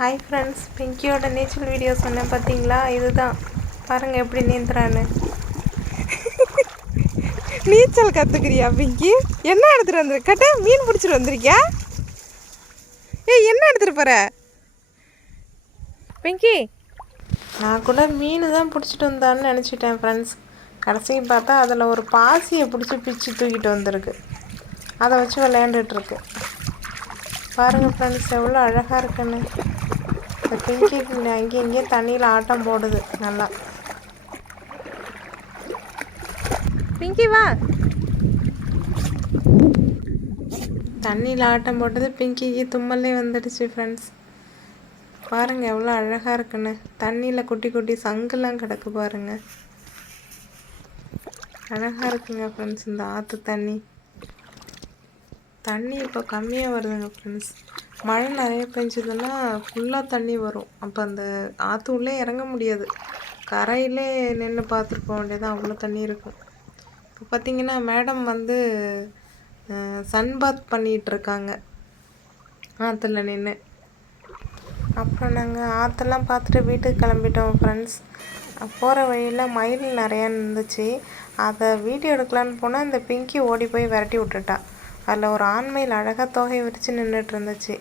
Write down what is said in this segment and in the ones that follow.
Hi friends, பிங்கியோட நீச்சல் video சொன்னேன் பார்த்தீங்களா? இதுதான் பாருங்கள் எப்படி நீந்துறான்னு. நீச்சல் கற்றுக்கிறியா பிங்கி? என்ன எடுத்துகிட்டு வந்துருக்கட்ட? மீன் பிடிச்சிட்டு வந்திருக்கியா? என்ன எடுத்துகிட்டு போகிற பிங்கி? நான் கூட மீன் தான் பிடிச்சிட்டு வந்தான்னு நினச்சிட்டேன் ஃப்ரெண்ட்ஸ். கடைசிக்கு பார்த்தா அதில் ஒரு பாசியை பிடிச்சி பிச்சு தூக்கிட்டு வந்திருக்கு. அதை வச்சு விளையாண்டுட்ருக்கு. பாருங்கள் ஃப்ரெண்ட்ஸ் எவ்வளோ அழகாக இருக்குன்னு. இந்த பிங்கி அங்கேயும் இங்கேயும் தண்ணியில் ஆட்டம் போடுது நல்லா. பிங்கி வா. தண்ணியில் ஆட்டம் போட்டது பிங்கிக்கு தும்மலே வந்துடுச்சு ஃப்ரெண்ட்ஸ். பாருங்கள் எவ்வளோ அழகாக இருக்குன்னு. தண்ணியில் குட்டி குட்டி சங்குலாம் கிடக்கு பாருங்கள். அழகாக இருக்குங்க ஃப்ரெண்ட்ஸ் இந்த ஆற்று தண்ணி. தண்ணி இப்போ கம்மியாக வருதுங்க ஃப்ரெண்ட்ஸ். மழை நிறைய பெஞ்சதுன்னா ஃபுல்லாக தண்ணி வரும். அப்போ அந்த ஆற்று உள்ளே இறங்க முடியாது. கரையிலே நின்று பார்த்துட்டு போக வேண்டியதான், அவ்வளோ தண்ணி இருக்கும். இப்போ பார்த்திங்கன்னா மேடம் வந்து சன்பாத் பண்ணிகிட்ருக்காங்க ஆற்றுல நின்று. அப்புறம் நாங்கள் ஆற்றெல்லாம் பார்த்துட்டு வீட்டுக்கு கிளம்பிட்டோம் ஃப்ரெண்ட்ஸ். போகிற வழியில் மயில் நிறையா இருந்துச்சு. அதை வீடியோ எடுக்கலான்னு போனால் இந்த பிங்கி ஓடி போய் விரட்டி விட்டுட்டா. அதில் ஒரு ஆண்மயில் அழகாக தோகை விரித்து நின்றுட்டு இருந்துச்சு.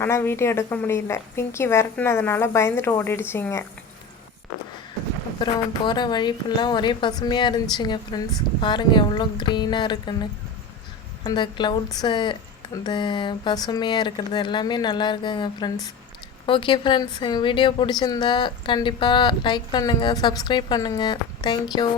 ஆனால் வீடியோ எடுக்க முடியல. பிங்கி விரட்டினதுனால பயந்துட்டு ஓடிடுச்சிங்க. அப்புறம் போகிற வழி ஃபுல்லாக ஒரே பசுமையாக இருந்துச்சுங்க ஃப்ரெண்ட்ஸ். பாருங்கள் எவ்வளோ க்ரீனாக இருக்குன்னு. அந்த க்ளவுட்ஸு, அந்த பசுமையாக இருக்கிறது எல்லாமே நல்லா இருக்குங்க ஃப்ரெண்ட்ஸ். ஓகே ஃப்ரெண்ட்ஸ், எங்கள் வீடியோ பிடிச்சிருந்தா கண்டிப்பாக லைக் பண்ணுங்கள், சப்ஸ்கிரைப் பண்ணுங்கள். தேங்க்யூ.